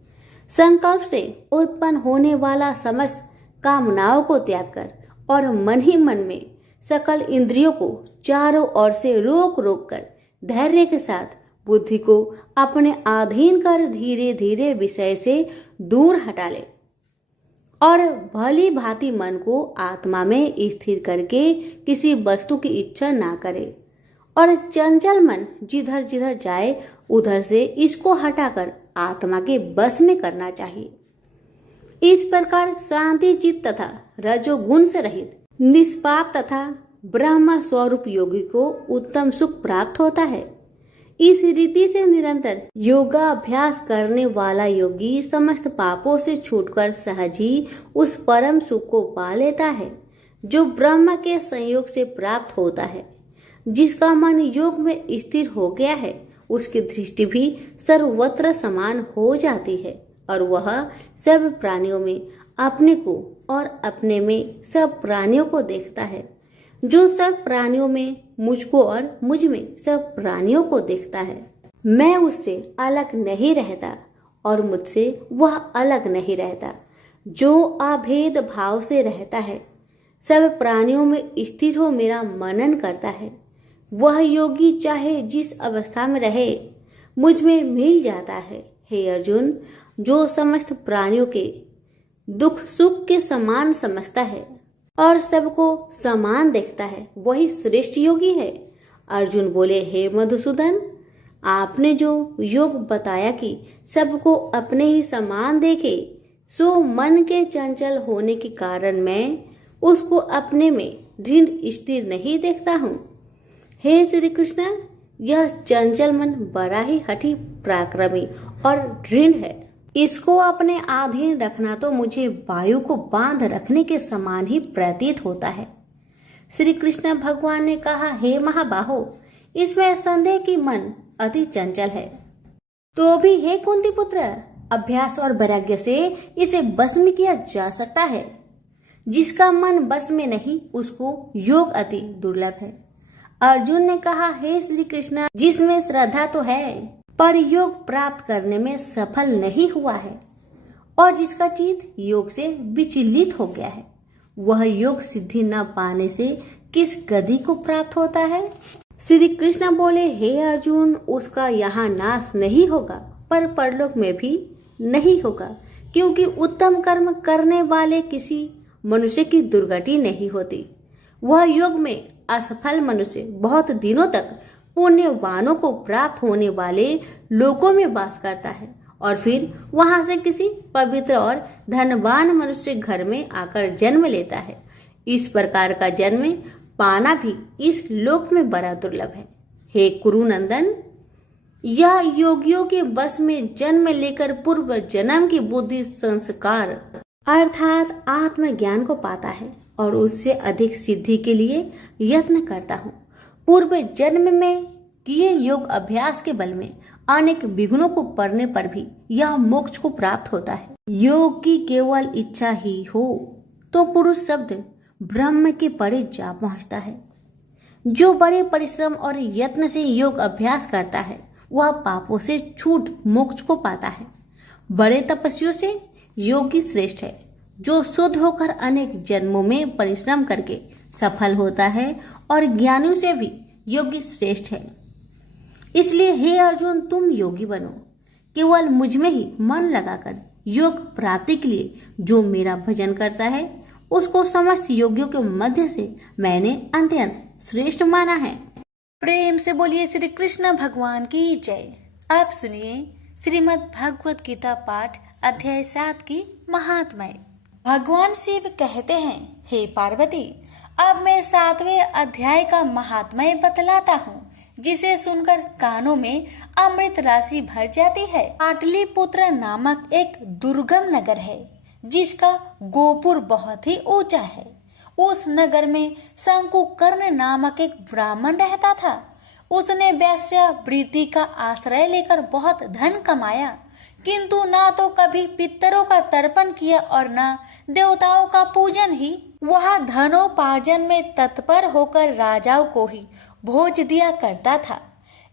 संकल्प से उत्पन्न होने वाला समस्त कामनाओं को त्याग कर और मन ही मन में सकल इंद्रियों को चारों ओर से रोक रोक कर धैर्य के साथ बुद्धि को अपने अधीन कर धीरे धीरे विषय से दूर हटा ले और भली भांति मन को आत्मा में स्थिर करके किसी वस्तु की इच्छा ना करे, और चंचल मन जिधर जिधर जाए उधर से इसको हटाकर आत्मा के बस में करना चाहिए। इस प्रकार शांति चित्त तथा रजोगुण से रहित निष्पाप तथा ब्रह्म स्वरूप योगी को उत्तम सुख प्राप्त होता है। इस रीति से निरंतर योगाभ्यास करने वाला योगी समस्त पापों से छूटकर सहज ही उस परम सुख को पा लेता है जो ब्रह्म के संयोग से प्राप्त होता है। जिसका मन योग में स्थिर हो गया है उसकी दृष्टि भी सर्वत्र समान हो जाती है और वह सब प्राणियों में अपने को और अपने में सब प्राणियों को देखता है। जो सब प्राणियों में मुझको और मुझ में सब प्राणियों को देखता है। मैं उससे अलग नहीं रहता और मुझसे वह अलग नहीं रहता। जो अभेद भाव से रहता है सब प्राणियों में स्थिर हो मेरा मनन करता है, वह योगी चाहे जिस अवस्था में रहे मुझ में मिल जाता है। हे अर्जुन, जो समस्त प्राणियों के दुख सुख के समान समझता है और सबको समान देखता है वही श्रेष्ठ योगी है। अर्जुन बोले, हे मधुसूदन, आपने जो योग बताया कि सबको अपने ही समान देखे, सो मन के चंचल होने के कारण मैं उसको अपने में दृढ़ स्थिर नहीं देखता हूँ। हे श्री कृष्ण, यह चंचल मन बड़ा ही हठी पराक्रमी और दृढ़ है। इसको अपने अधीन रखना तो मुझे वायु को बांध रखने के समान ही प्रतीत होता है। श्री कृष्ण भगवान ने कहा, हे महाबाहो, इसमें संदेह कि मन अति चंचल है। तो भी हे कुंती पुत्र, अभ्यास और वैराग्य से इसे बस में किया जा सकता है। जिसका मन बस में नहीं उसको योग अति दुर्लभ है। अर्जुन ने कहा, हे श्री कृष्ण, जिसमें श्रद्धा तो है पर योग प्राप्त करने में सफल नहीं हुआ है और जिसका चित्त योग से विचलित हो गया है, वह योग सिद्धि न पाने से किस गति को प्राप्त होता है? श्री कृष्ण बोले, हे अर्जुन, उसका यहाँ नाश नहीं होगा पर परलोक में भी नहीं होगा, क्योंकि उत्तम कर्म करने वाले किसी मनुष्य की दुर्गति नहीं होती। वह योग में असफल मनुष्य बहुत दिनों तक पुण्यवानों को प्राप्त होने वाले लोकों में वास करता है और फिर वहां से किसी पवित्र और धनवान मनुष्य घर में आकर जन्म लेता है। इस प्रकार का जन्म पाना भी इस लोक में बड़ा दुर्लभ है। हे कुरुनंदन, यह योगियों के बस में जन्म लेकर पूर्व जन्म की बुद्धि संस्कार अर्थात आत्मज्ञान को पाता है और उससे अधिक सिद्धि के लिए यत्न करता हूँ। पूर्व जन्म में किए योग अभ्यास के बल में अनेक विघ्नों को पड़ने पर भी यह मोक्ष को प्राप्त होता है। योग की केवल इच्छा ही हो तो पुरुष शब्द ब्रह्म के परे जा पहुंचता है। जो बड़े परिश्रम और यत्न से योग अभ्यास करता है वह पापों से छूट मोक्ष को पाता है। बड़े तपस्वियों से योगी श्रेष्ठ है। जो शुद्ध होकर अनेक जन्मों में परिश्रम करके सफल होता है और ज्ञानियों से भी योगी श्रेष्ठ है। इसलिए हे अर्जुन, तुम योगी बनो। केवल मुझ में ही मन लगाकर योग प्राप्ति के लिए जो मेरा भजन करता है उसको समस्त योगियों के मध्य से मैंने अत्यंत श्रेष्ठ माना है। प्रेम से बोलिए श्री कृष्ण भगवान की जय। आप सुनिए श्रीमद् भगवत गीता पाठ अध्याय 7 की महात्म्य। भगवान शिव कहते हैं, हे पार्वती, अब मैं 7वें अध्याय का महात्म्य बतलाता हूँ, जिसे सुनकर कानों में अमृत राशि भर जाती है। पाटलिपुत्र नामक एक दुर्गम नगर है जिसका गोपुर बहुत ही ऊंचा है। उस नगर में शंकुकर्ण नामक एक ब्राह्मण रहता था। उसने वैश्यावृत्ति का आश्रय लेकर बहुत धन कमाया, किंतु ना तो कभी पितरों का तर्पण किया और न देवताओं का पूजन ही। वह धनोपार्जन में तत्पर होकर राजाओं को ही भोज दिया करता था।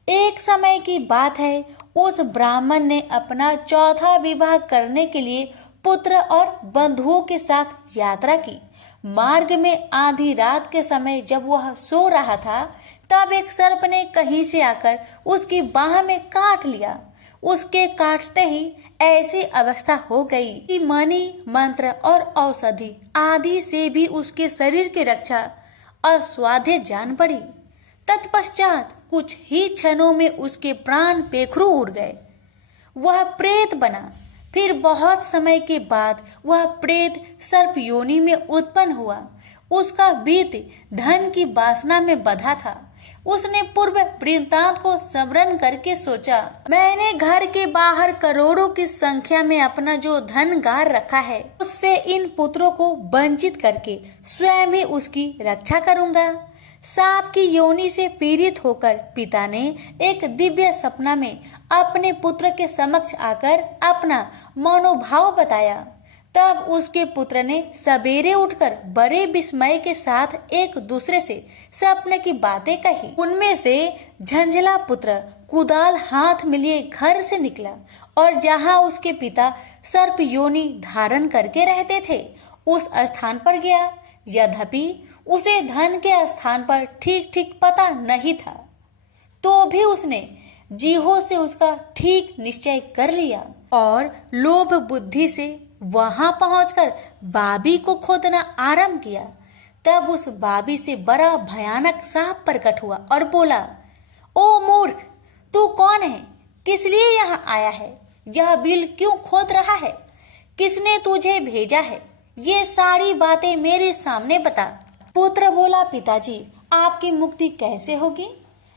एक समय की बात है, उस ब्राह्मण ने अपना चौथा विवाह करने के लिए पुत्र और बंधुओं के साथ यात्रा की। मार्ग में आधी रात के समय जब वह सो रहा था, तब एक सर्प ने कहीं से आकर उसकी बाह में काट लिया। उसके काटते ही ऐसी अवस्था हो गई कि मणि, मंत्र और औषधि आदि से भी उसके शरीर की रक्षा असाध्य जान पड़ी। तत्पश्चात कुछ ही क्षणों में उसके प्राण पेखरू उड़ गए। वह प्रेत बना। फिर बहुत समय के बाद वह प्रेत सर्प योनि में उत्पन्न हुआ। उसका बीत धन की वासना में बंधा था। उसने पूर्व वृत्तांत को स्मरण करके सोचा, मैंने घर के बाहर करोड़ों की संख्या में अपना जो धन गार रखा है, उससे इन पुत्रों को वंचित करके स्वयं ही उसकी रक्षा करूंगा। सांप की योनि से पीड़ित होकर पिता ने एक दिव्य सपना में अपने पुत्र के समक्ष आकर अपना मनोभाव बताया। तब उसके पुत्र ने सवेरे उठकर बड़े विस्मय के साथ एक दूसरे से सपने की बातें कही। उनमें से झंझला पुत्र कुदाल हाथ में लिए घर से निकला और जहां उसके पिता सर्प योनि धारण करके रहते थे उस स्थान पर गया। यद्यपि उसे धन के स्थान पर ठीक ठीक पता नहीं था, तो भी उसने जीहो से उसका ठीक निश्चय कर लिया और लोभ बुद्धि से वहां पहुंचकर बाबी को खोदना आरंभ किया। तब उस बाबी से बड़ा भयानक सांप प्रकट हुआ और बोला, ओ मूर्ख, तू कौन है? किस लिए यहाँ आया है? यह बिल क्यों खोद रहा है? किसने तुझे भेजा है? ये सारी बातें मेरे सामने बता। पुत्र बोला, पिताजी, आपकी मुक्ति कैसे होगी?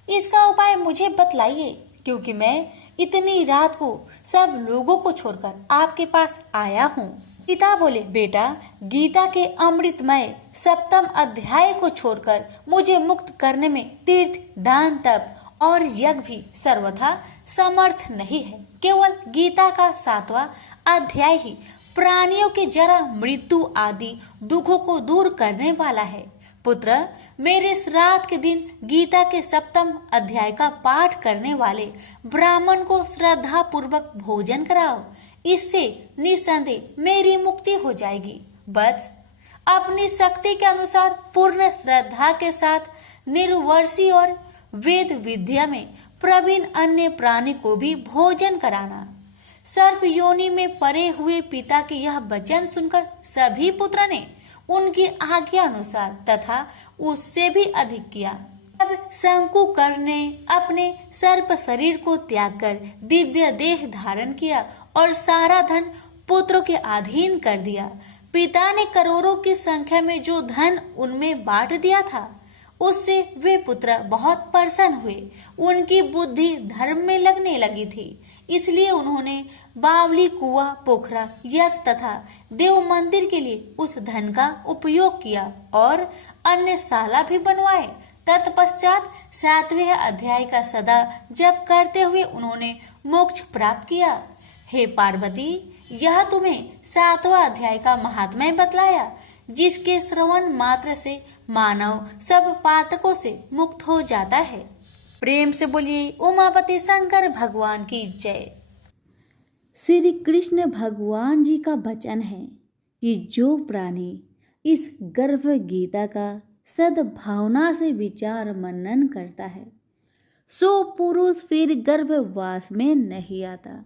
इसका उपाय मुझे बतलाइए, क्योंकि मैं इतनी रात को सब लोगों को छोड़कर आपके पास आया हूँ। पिता बोले, बेटा, गीता के अमृतमय 7वें अध्याय को छोड़कर मुझे मुक्त करने में तीर्थ, दान, तप और यज्ञ भी सर्वथा समर्थ नहीं है। केवल गीता का 7वां अध्याय ही प्राणियों के जरा मृत्यु आदि दुखों को दूर करने वाला है। पुत्र, मेरे श्राद्ध के दिन गीता के 7वें अध्याय का पाठ करने वाले ब्राह्मण को श्रद्धा पूर्वक भोजन कराओ। इससे निसंदेह मेरी मुक्ति हो जाएगी। बस अपनी शक्ति के अनुसार पूर्ण श्रद्धा के साथ निर्वर्षी और वेद विद्या में प्रवीण अन्य प्राणी को भी भोजन कराना। सर्प योनि में पड़े हुए पिता के यह वचन सुनकर सभी पुत्र ने उनकी आज्ञा अनुसार तथा उससे भी अधिक किया। अब शंकुकर ने अपने सर्प शरीर को त्याग कर दिव्य देह धारण किया और सारा धन पुत्रों के अधीन कर दिया। पिता ने करोड़ों की संख्या में जो धन उनमें बांट दिया था, उससे वे पुत्र बहुत प्रसन्न हुए। उनकी बुद्धि धर्म में लगने लगी थी, इसलिए उन्होंने बावली, कुआं, पोखरा, यज्ञ तथा देव मंदिर के लिए उस धन का उपयोग किया और अन्य शाला भी बनवाए। तत्पश्चात 7वें अध्याय का सदा जप करते हुए उन्होंने मोक्ष प्राप्त किया। हे पार्वती, यह तुम्हें 7वां अध्याय का महात्म्य बतलाया, जिसके श्रवण मात्र से मानव सब पातकों से मुक्त हो जाता है। प्रेम से बोलिए उमापति शंकर भगवान की जय। श्री कृष्ण भगवान जी का वचन है कि जो प्राणी इस गर्भ गीता का सद्भावना से विचार मनन करता है, सो पुरुष फिर गर्भवास में नहीं आता।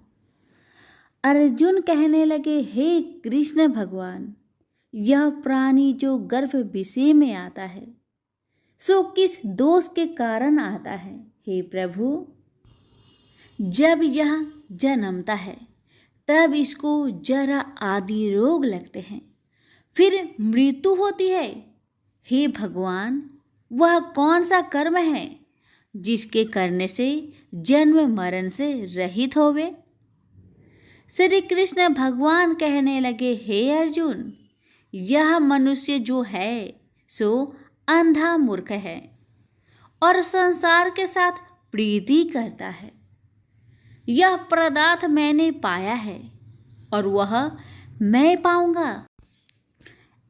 अर्जुन कहने लगे, हे कृष्ण भगवान, यह प्राणी जो गर्भ विषय में आता है, सो किस दोष के कारण आता है? हे प्रभु, जब यह जन्मता है तब इसको जरा आदि रोग लगते हैं, फिर मृत्यु होती है। हे भगवान, वह कौन सा कर्म है जिसके करने से जन्म मरण से रहित होवे? श्री कृष्ण भगवान कहने लगे, हे अर्जुन, यह मनुष्य जो है सो अंधा मूर्ख है और संसार के साथ प्रीति करता है। यह पदार्थ मैंने पाया है और वह मैं पाऊंगा,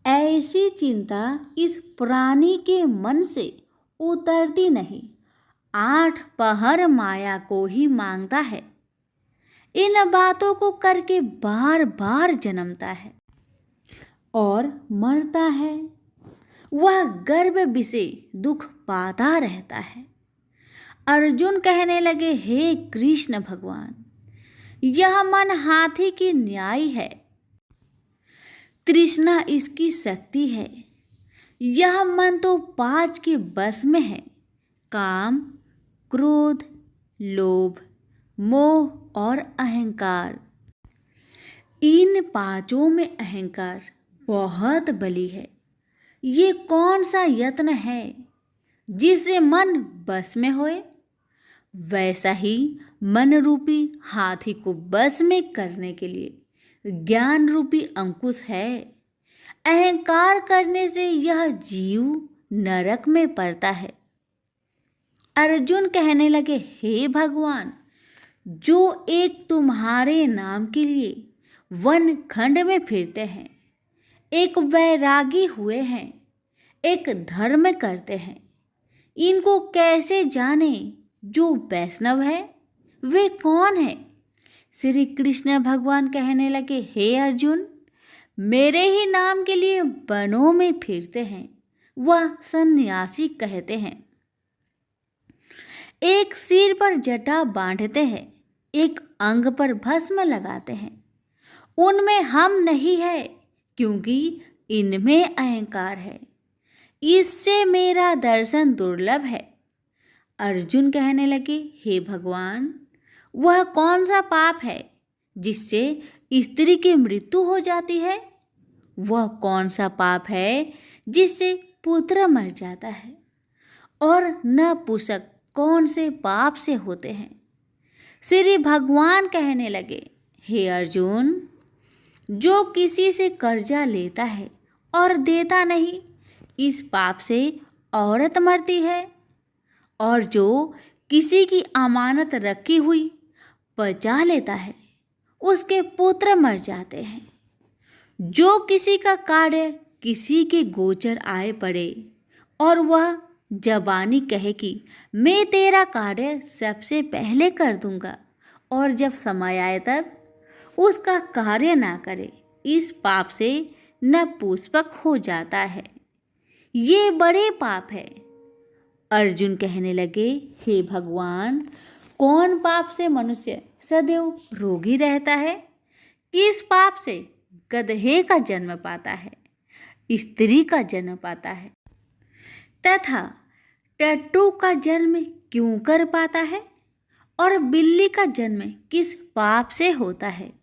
ऐसी चिंता इस प्राणी के मन से उतरती नहीं। 8 पहर माया को ही मांगता है। इन बातों को करके बार बार जन्मता है और मरता है। वह गर्भ विषय दुख पाता रहता है। अर्जुन कहने लगे, हे कृष्ण भगवान, यह मन हाथी की न्याय है, तृष्णा इसकी शक्ति है। यह मन तो 5 के बस में है, काम, क्रोध, लोभ, मोह और अहंकार। इन पांचों में अहंकार बहुत बली है। ये कौन सा यत्न है जिससे मन बस में होए? वैसा ही मन रूपी हाथी को बस में करने के लिए ज्ञान रूपी अंकुश है। अहंकार करने से यह जीव नरक में पड़ता है। अर्जुन कहने लगे, हे भगवान, जो एक तुम्हारे नाम के लिए वन खंड में फिरते हैं, एक वैरागी हुए हैं, एक धर्म करते हैं, इनको कैसे जाने जो वैष्णव है वे कौन है? श्री कृष्ण भगवान कहने लगे, हे अर्जुन, मेरे ही नाम के लिए वनों में फिरते हैं वह सन्यासी कहते हैं। एक सिर पर जटा बांधते हैं, एक अंग पर भस्म लगाते हैं। उनमें हम नहीं है क्योंकि इनमें अहंकार है। इससे मेरा दर्शन दुर्लभ है। अर्जुन कहने लगे, हे भगवान, वह कौन सा पाप है जिससे स्त्री की मृत्यु हो जाती है? वह कौन सा पाप है जिससे पुत्र मर जाता है? और नपुंसक कौन से पाप से होते हैं? श्री भगवान कहने लगे, हे अर्जुन, जो किसी से कर्जा लेता है और देता नहीं, इस पाप से औरत मरती है। और जो किसी की अमानत रखी हुई बचा लेता है, उसके पुत्र मर जाते हैं। जो किसी का कार्य किसी के गोचर आए पड़े और वह जबानी कहे कि मैं तेरा कार्य सबसे पहले कर दूंगा, और जब समय आए तब उसका कार्य ना करे, इस पाप से नपुंसक हो जाता है। ये बड़े पाप है। अर्जुन कहने लगे, हे भगवान, कौन पाप से मनुष्य सदैव रोगी रहता है? किस पाप से गधे का जन्म पाता है, स्त्री का जन्म पाता है, तथा टट्टू का जन्म क्यों कर पाता है? और बिल्ली का जन्म किस पाप से होता है?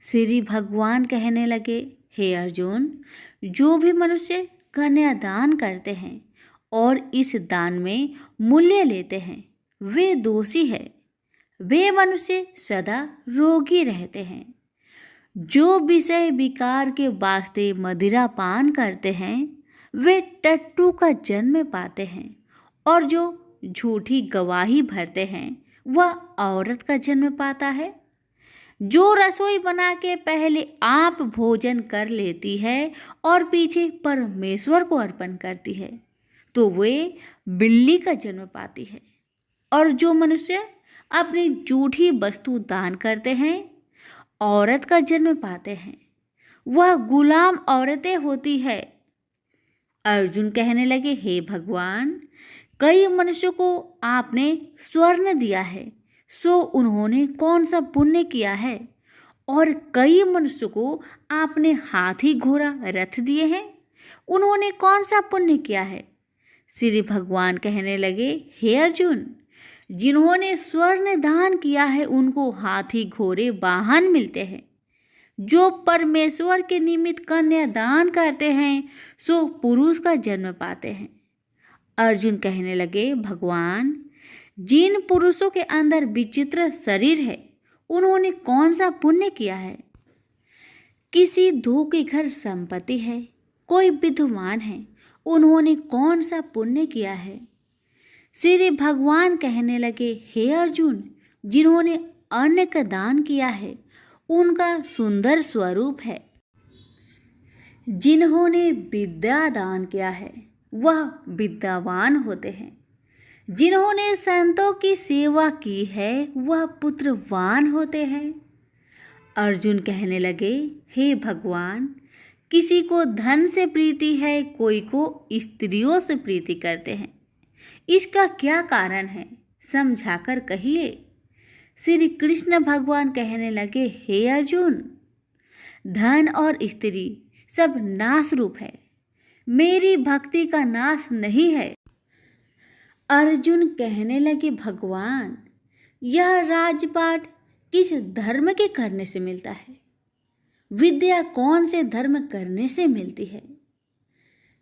श्री भगवान कहने लगे, हे अर्जुन, जो भी मनुष्य कन्यादान करते हैं और इस दान में मूल्य लेते हैं, वे दोषी है। वे मनुष्य सदा रोगी रहते हैं। जो विषय विकार के वास्ते मदिरा पान करते हैं, वे टट्टू का जन्म पाते हैं। और जो झूठी गवाही भरते हैं, वह औरत का जन्म पाता है। जो रसोई बना के पहले आप भोजन कर लेती है और पीछे परमेश्वर को अर्पण करती है, तो वे बिल्ली का जन्म पाती है। और जो मनुष्य अपनी झूठी वस्तु दान करते हैं, औरत का जन्म पाते हैं, वह गुलाम औरतें होती है। अर्जुन कहने लगे, हे भगवान, कई मनुष्यों को आपने स्वर्ण दिया है, सो उन्होंने कौन सा पुण्य किया है? और कई मनुष्यों को आपने हाथी घोड़ा रथ दिए हैं, उन्होंने कौन सा पुण्य किया है? श्री भगवान कहने लगे, हे अर्जुन, जिन्होंने स्वर्ण दान किया है उनको हाथी घोड़े वाहन मिलते हैं। जो परमेश्वर के निमित्त कन्यादान करते हैं, सो पुरुष का जन्म पाते हैं। अर्जुन कहने लगे, भगवान, जिन पुरुषों के अंदर विचित्र शरीर है, उन्होंने कौन सा पुण्य किया है? किसी दो के घर संपत्ति है, कोई विद्वान है, उन्होंने कौन सा पुण्य किया है? श्री भगवान कहने लगे, हे अर्जुन, जिन्होंने अन्न का दान किया है, उनका सुंदर स्वरूप है। जिन्होंने विद्या दान किया है, वह विद्यावान होते हैं। जिन्होंने संतों की सेवा की है, वह पुत्रवान होते हैं। अर्जुन कहने लगे, हे भगवान, किसी को धन से प्रीति है, कोई को स्त्रियों से प्रीति करते हैं। इसका क्या कारण है, समझाकर कहिए। श्री कृष्ण भगवान कहने लगे, हे अर्जुन, धन और स्त्री सब नाश रूप है, मेरी भक्ति का नाश नहीं है। अर्जुन कहने लगे, भगवान, यह राजपाट किस धर्म के करने से मिलता है? विद्या कौन से धर्म करने से मिलती है?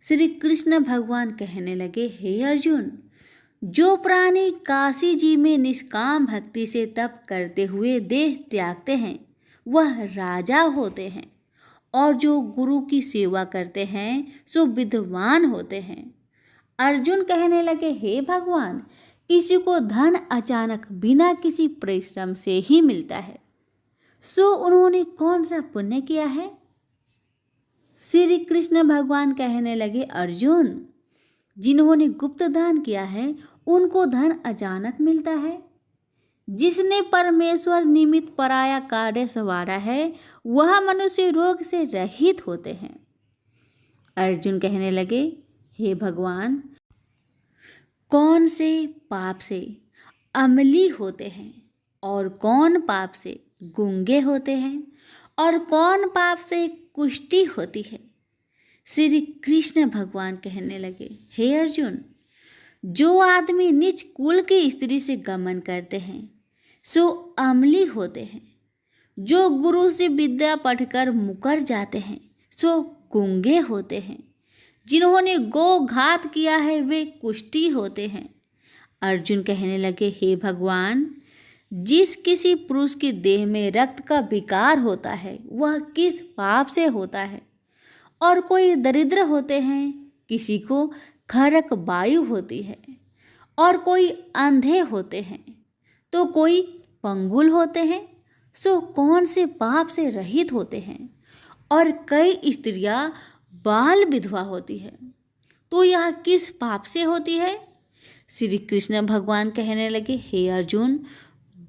श्री कृष्ण भगवान कहने लगे, हे अर्जुन, जो प्राणी काशी जी में निष्काम भक्ति से तप करते हुए देह त्यागते हैं वह राजा होते हैं, और जो गुरु की सेवा करते हैं सो विद्वान होते हैं। अर्जुन कहने लगे, हे भगवान, किसी को धन अचानक बिना किसी परिश्रम से ही मिलता है, सो उन्होंने कौन सा पुण्य किया है? श्री कृष्ण भगवान कहने लगे, अर्जुन, जिन्होंने गुप्त दान किया है उनको धन अचानक मिलता है। जिसने परमेश्वर निमित्त पराया कार्य संवारा है वह मनुष्य रोग से रहित होते हैं। अर्जुन कहने लगे, हे भगवान, कौन से पाप से अमली होते हैं और कौन पाप से गूंगे होते हैं और कौन पाप से कुष्ठी होती है? श्री कृष्ण भगवान कहने लगे, हे अर्जुन, जो आदमी नीच कुल की स्त्री से गमन करते हैं सो अमली होते हैं। जो गुरु से विद्या पढ़कर मुकर जाते हैं सो गूंगे होते हैं। जिन्होंने गो घात किया है वे कुष्ठी होते हैं। अर्जुन कहने लगे, हे भगवान, जिस किसी पुरुष के देह में रक्त का विकार होता है वह किस पाप से होता है? और कोई दरिद्र होते हैं, किसी को खरक वायु होती है, और कोई अंधे होते हैं, तो कोई पंगुल होते हैं, सो कौन से पाप से रहित होते हैं? और कई स्त्रियां बाल विधवा होती है, तो यह किस पाप से होती है? श्री कृष्ण भगवान कहने लगे, हे अर्जुन,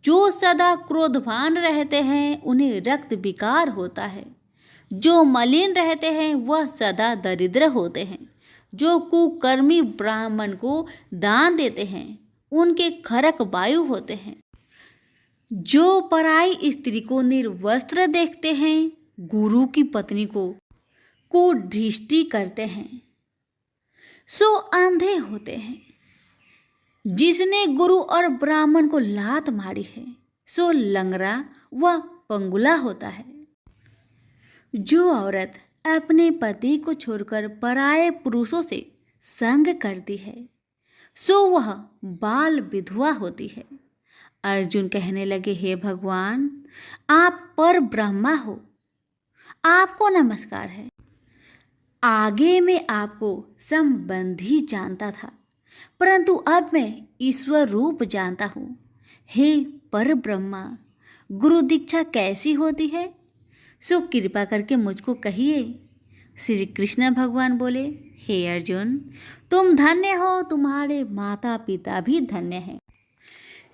जो सदा क्रोधवान रहते हैं उन्हें रक्त विकार होता है। जो मलिन रहते हैं वह सदा दरिद्र होते हैं। जो कुकर्मी ब्राह्मण को दान देते हैं उनके खरक वायु होते हैं। जो पराई स्त्री को निर्वस्त्र देखते हैं, गुरु की पत्नी को कुदृष्टि करते हैं, सो अंधे होते हैं। जिसने गुरु और ब्राह्मण को लात मारी है सो लंगड़ा व पंगुला होता है। जो औरत अपने पति को छोड़कर पराये पुरुषों से संग करती है सो वह बाल विधवा होती है। अर्जुन कहने लगे, हे भगवान, आप पर ब्रह्मा हो, आपको नमस्कार है। आगे मैं आपको संबंधी जानता था, परंतु अब मैं ईश्वर रूप जानता हूँ। हे पर ब्रह्मा, गुरु दीक्षा कैसी होती है सो कृपा करके मुझको कहिए। श्री कृष्ण भगवान बोले, हे अर्जुन, तुम धन्य हो, तुम्हारे माता पिता भी धन्य हैं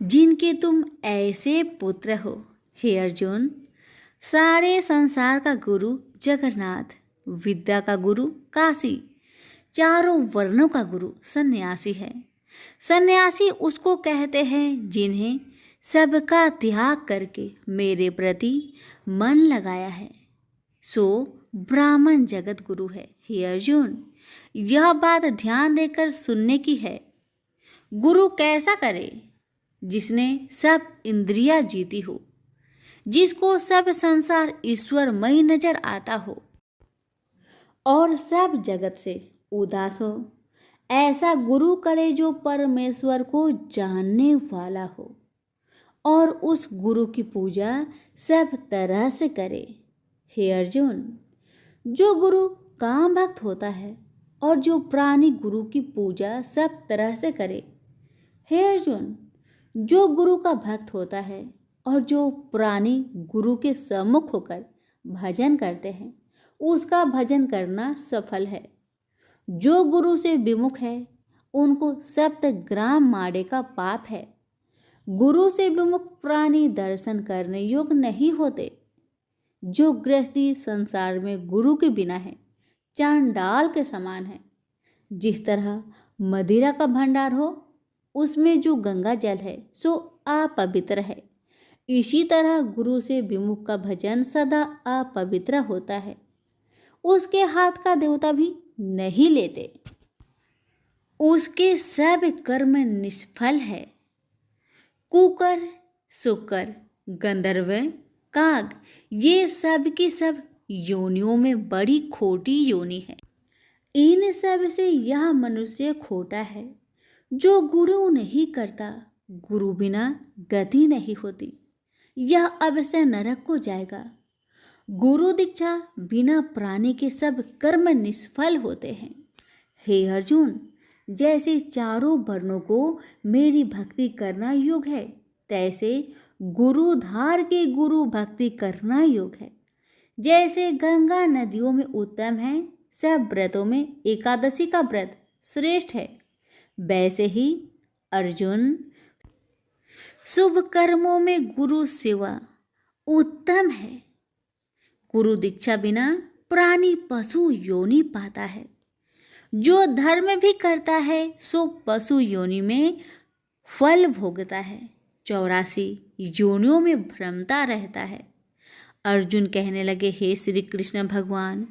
जिनके तुम ऐसे पुत्र हो। हे अर्जुन, सारे संसार का गुरु जगन्नाथ, विद्या का गुरु काशी, चारों वर्णों का गुरु सन्यासी है। सन्यासी उसको कहते हैं जिन्हें सबका त्याग करके मेरे प्रति मन लगाया है, सो ब्राह्मण जगत गुरु है। हे अर्जुन, यह बात ध्यान देकर सुनने की है। गुरु कैसा करे? जिसने सब इंद्रियां जीती हो, जिसको सब संसार ईश्वरमय नजर आता हो और सब जगत से उदास हो। ऐसा गुरु करे जो परमेश्वर को जानने वाला हो और उस गुरु की पूजा सब तरह से करे। हे अर्जुन, जो गुरु काम भक्त होता है और जो प्राणी गुरु की पूजा सब तरह से करे। हे अर्जुन, जो गुरु का भक्त होता है और जो प्राणी गुरु के सम्मुख होकर भजन करते हैं उसका भजन करना सफल है। जो गुरु से विमुख है उनको 7 ग्राम माड़े का पाप है। गुरु से विमुख प्राणी दर्शन करने योग्य नहीं होते। जो गृहस्थी संसार में गुरु के बिना है चांडाल के समान है। जिस तरह मदिरा का भंडार हो उसमें जो गंगा जल है सो अपवित्र है, इसी तरह गुरु से विमुख का भजन सदा अपवित्र होता है। उसके हाथ का देवता भी नहीं लेते, उसके सब कर्म निष्फल है। कुकर शुकर, गंधर्व, काग, ये सब की सब योनियों में बड़ी खोटी योनि है। इन सब से यह मनुष्य खोटा है जो गुरु नहीं करता। गुरु बिना गति नहीं होती, यह अवश्य नरक को जाएगा। गुरु दीक्षा बिना प्राणी के सब कर्म निष्फल होते हैं। हे अर्जुन, जैसे चारों वर्णों को मेरी भक्ति करना योग है, तैसे गुरुधार के गुरु भक्ति करना योग है। जैसे गंगा नदियों में उत्तम है, सब व्रतों में एकादशी का व्रत श्रेष्ठ है, वैसे ही अर्जुन शुभ कर्मों में गुरु सेवा उत्तम है। गुरु दीक्षा बिना प्राणी पशु योनि पाता है। जो धर्म भी करता है सो पशु योनि में फल भोगता है, 84 योनियों में भ्रमता रहता है। अर्जुन कहने लगे, हे श्री कृष्ण भगवान,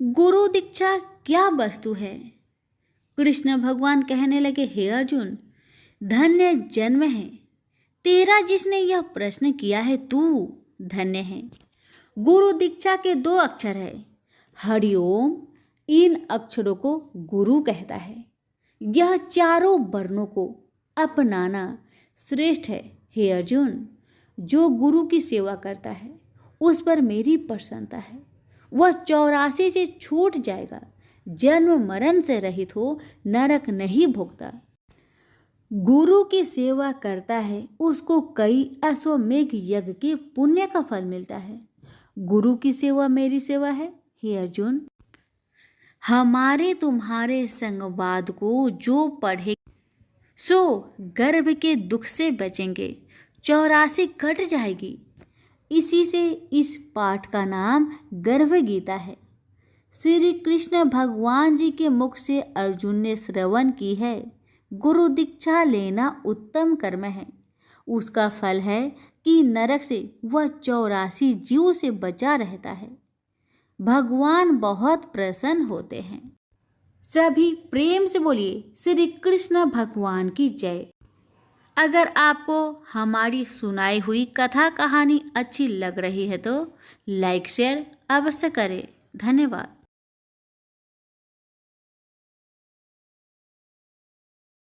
गुरु दीक्षा क्या वस्तु है? कृष्ण भगवान कहने लगे, हे अर्जुन, धन्य जन्म है तेरा जिसने यह प्रश्न किया है, तू धन्य है। गुरु दीक्षा के 2 अक्षर है, हरिओम। इन अक्षरों को गुरु कहता है। यह चारों वर्णों को अपनाना श्रेष्ठ है। हे अर्जुन, जो गुरु की सेवा करता है उस पर मेरी प्रसन्नता है। वह 84 से छूट जाएगा, जन्म मरण से रहित हो नरक नहीं भोगता। गुरु की सेवा करता है उसको कई अश्वमेघ यज्ञ के पुण्य का फल मिलता है। गुरु की सेवा मेरी सेवा है। हे अर्जुन, हमारे तुम्हारे संवाद को जो पढ़े सो गर्भ के दुख से बचेंगे, 84 कट जाएगी। इसी से इस पाठ का नाम गर्भ गीता है। श्री कृष्ण भगवान जी के मुख से अर्जुन ने श्रवण की है। गुरु दीक्षा लेना उत्तम कर्म है। उसका फल है कि नरक से वह 84 जीव से बचा रहता है। भगवान बहुत प्रसन्न होते हैं। सभी प्रेम से बोलिए श्री कृष्ण भगवान की जय। अगर आपको हमारी सुनाई हुई कथा कहानी अच्छी लग रही है तो लाइक शेयर अवश्य करें। धन्यवाद।